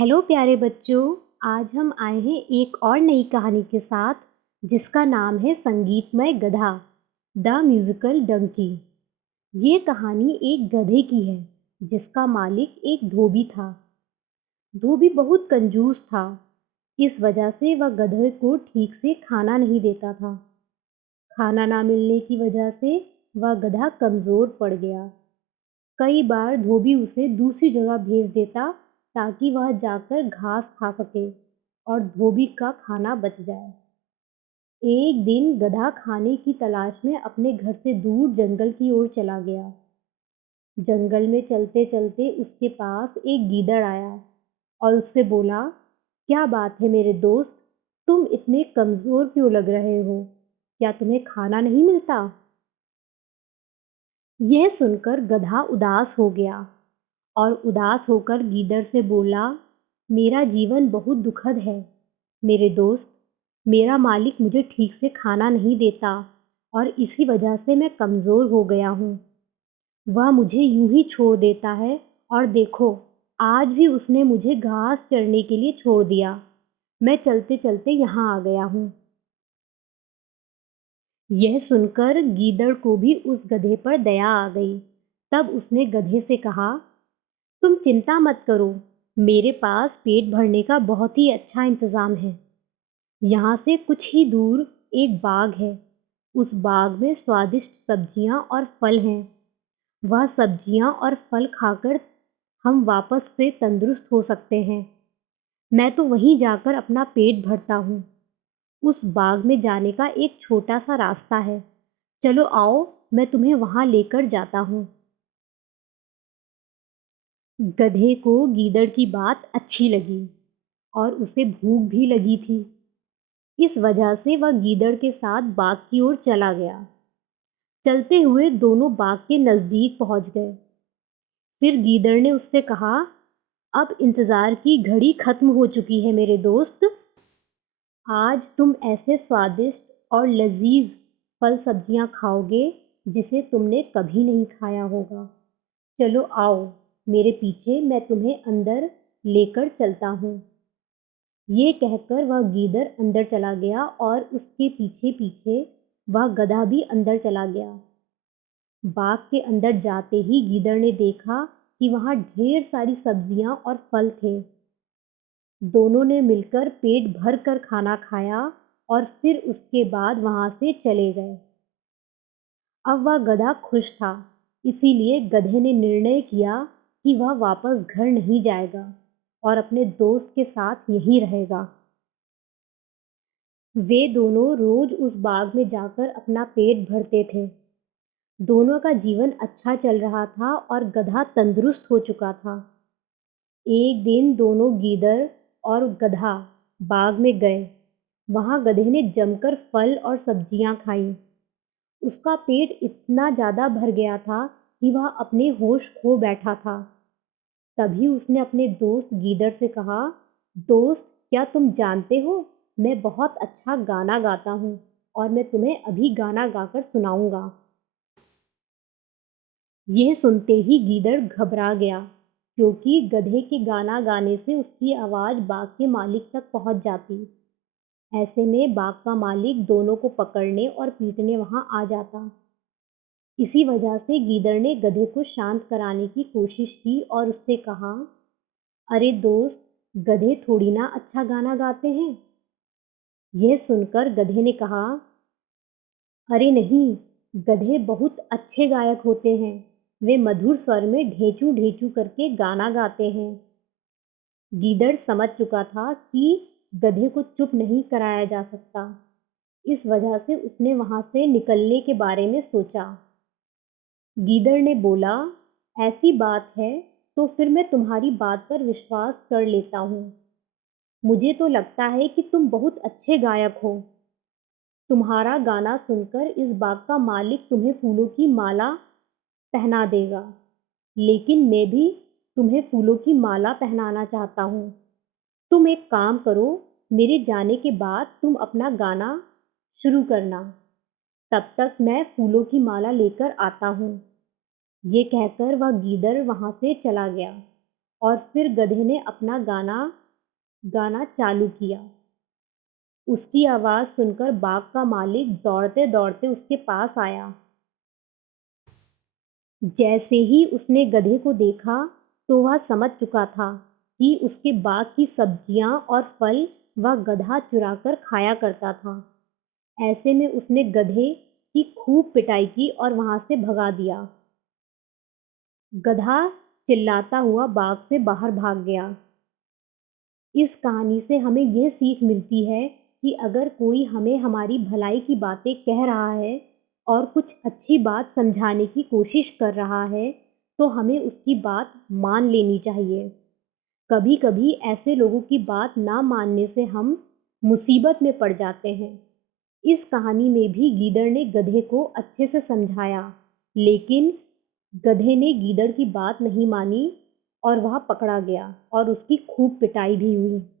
Hello प्यारे बच्चों। आज हम आए हैं एक और नई कहानी के साथ जिसका नाम है संगीतमय गधा द म्यूजिकल डंकी। ये कहानी एक गधे की है जिसका मालिक एक धोबी था। धोबी बहुत कंजूस था। इस वजह से वह गधे को ठीक से खाना नहीं देता था। खाना ना मिलने की वजह से वह गधा कमज़ोर पड़ गया। कई बार धोबी उसे दूसरी जगह भेज देता ताकि वह जाकर घास खा सके और धोबी का खाना बच जाए। एक दिन गधा खाने की तलाश में अपने घर से दूर जंगल की ओर चला गया। जंगल में चलते चलते उसके पास एक गीदड़ आया और उससे बोला, क्या बात है मेरे दोस्त, तुम इतने कमज़ोर क्यों लग रहे हो? क्या तुम्हें खाना नहीं मिलता? यह सुनकर गधा उदास हो गया और उदास होकर गीदड़ से बोला, मेरा जीवन बहुत दुखद है मेरे दोस्त। मेरा मालिक मुझे ठीक से खाना नहीं देता और इसी वजह से मैं कमज़ोर हो गया हूँ। वह मुझे यूं ही छोड़ देता है और देखो, आज भी उसने मुझे घास चरने के लिए छोड़ दिया। मैं चलते चलते यहाँ आ गया हूँ। यह सुनकर गीदड़ को भी उस गधे पर दया आ गई। तब उसने गधे से कहा, तुम चिंता मत करो, मेरे पास पेट भरने का बहुत ही अच्छा इंतज़ाम है। यहाँ से कुछ ही दूर एक बाग है। उस बाग में स्वादिष्ट सब्जियाँ और फल हैं। वह सब्जियाँ और फल खाकर हम वापस से तंदुरुस्त हो सकते हैं। मैं तो वहीं जाकर अपना पेट भरता हूँ। उस बाग में जाने का एक छोटा सा रास्ता है। चलो आओ, मैं तुम्हें वहाँ लेकर जाता हूँ। गधे को गीदड़ की बात अच्छी लगी और उसे भूख भी लगी थी। इस वजह से वह गीदड़ के साथ बाग की ओर चला गया। चलते हुए दोनों बाग के नज़दीक पहुंच गए। फिर गीदड़ ने उससे कहा, अब इंतज़ार की घड़ी खत्म हो चुकी है मेरे दोस्त। आज तुम ऐसे स्वादिष्ट और लजीज फल सब्जियां खाओगे जिसे तुमने कभी नहीं खाया होगा। चलो आओ मेरे पीछे, मैं तुम्हें अंदर लेकर चलता हूँ। ये कहकर वह गीदड़ अंदर चला गया और उसके पीछे पीछे वह गधा भी अंदर चला गया। बाग के अंदर जाते ही गीदड़ ने देखा कि वहाँ ढेर सारी सब्जियां और फल थे। दोनों ने मिलकर पेट भर कर खाना खाया और फिर उसके बाद वहाँ से चले गए। अब वह गधा खुश था, इसीलिए गधे ने निर्णय किया कि वह वापस घर नहीं जाएगा और अपने दोस्त के साथ यहीं रहेगा। वे दोनों रोज उस बाग में जाकर अपना पेट भरते थे। दोनों का जीवन अच्छा चल रहा था और गधा तंदुरुस्त हो चुका था। एक दिन दोनों गीदड़ और गधा बाग में गए। वहां गधे ने जमकर फल और सब्जियां खाईं। उसका पेट इतना ज़्यादा भर गया था कि वह अपने होश खो बैठा था। तभी उसने अपने दोस्त गीदड़ से कहा, दोस्त, क्या तुम जानते हो, मैं बहुत अच्छा गाना गाता हूँ और मैं तुम्हें अभी गाना गाकर सुनाऊंगा। यह सुनते ही गीदड़ घबरा गया, क्योंकि गधे के गाना गाने से उसकी आवाज़ बाग के मालिक तक पहुंच जाती। ऐसे में बाग का मालिक दोनों को पकड़ने और पीटने वहां आ जाता। इसी वजह से गीदड़ ने गधे को शांत कराने की कोशिश की और उससे कहा, अरे दोस्त, गधे थोड़ी ना अच्छा गाना गाते हैं। यह सुनकर गधे ने कहा, अरे नहीं, गधे बहुत अच्छे गायक होते हैं। वे मधुर स्वर में ढेंचू ढेंचू करके गाना गाते हैं। गीदड़ समझ चुका था कि गधे को चुप नहीं कराया जा सकता। इस वजह से उसने वहां से निकलने के बारे में सोचा। गीदड़ ने बोला, ऐसी बात है तो फिर मैं तुम्हारी बात पर विश्वास कर लेता हूँ। मुझे तो लगता है कि तुम बहुत अच्छे गायक हो। तुम्हारा गाना सुनकर इस बाग का मालिक तुम्हें फूलों की माला पहना देगा। लेकिन मैं भी तुम्हें फूलों की माला पहनाना चाहता हूँ। तुम एक काम करो, मेरे जाने के बाद तुम अपना गाना शुरू करना। तब तक मैं फूलों की माला लेकर आता हूँ। ये कहकर वह गीदड़ वहां से चला गया। और फिर गधे ने अपना गाना गाना चालू किया। उसकी आवाज़ सुनकर बाग का मालिक दौड़ते-दौड़ते उसके पास आया। जैसे ही उसने गधे को देखा, तो वह समझ चुका था कि उसके बाग की सब्जियां और फल वह गधा चुराकर खाया करता था। ऐसे में उसने गधे की खूब पिटाई की और वहां से भगा दिया। गधा चिल्लाता हुआ बाग से बाहर भाग गया। इस कहानी से हमें यह सीख मिलती है कि अगर कोई हमें हमारी भलाई की बातें कह रहा है और कुछ अच्छी बात समझाने की कोशिश कर रहा है, तो हमें उसकी बात मान लेनी चाहिए। कभी-कभी ऐसे लोगों की बात ना मानने से हम मुसीबत में पड़ जाते हैं। इस कहानी में भी गीदड़ ने गधे को अच्छे से समझाया, लेकिन गधे ने गीदड़ की बात नहीं मानी और वह पकड़ा गया और उसकी खूब पिटाई भी हुई।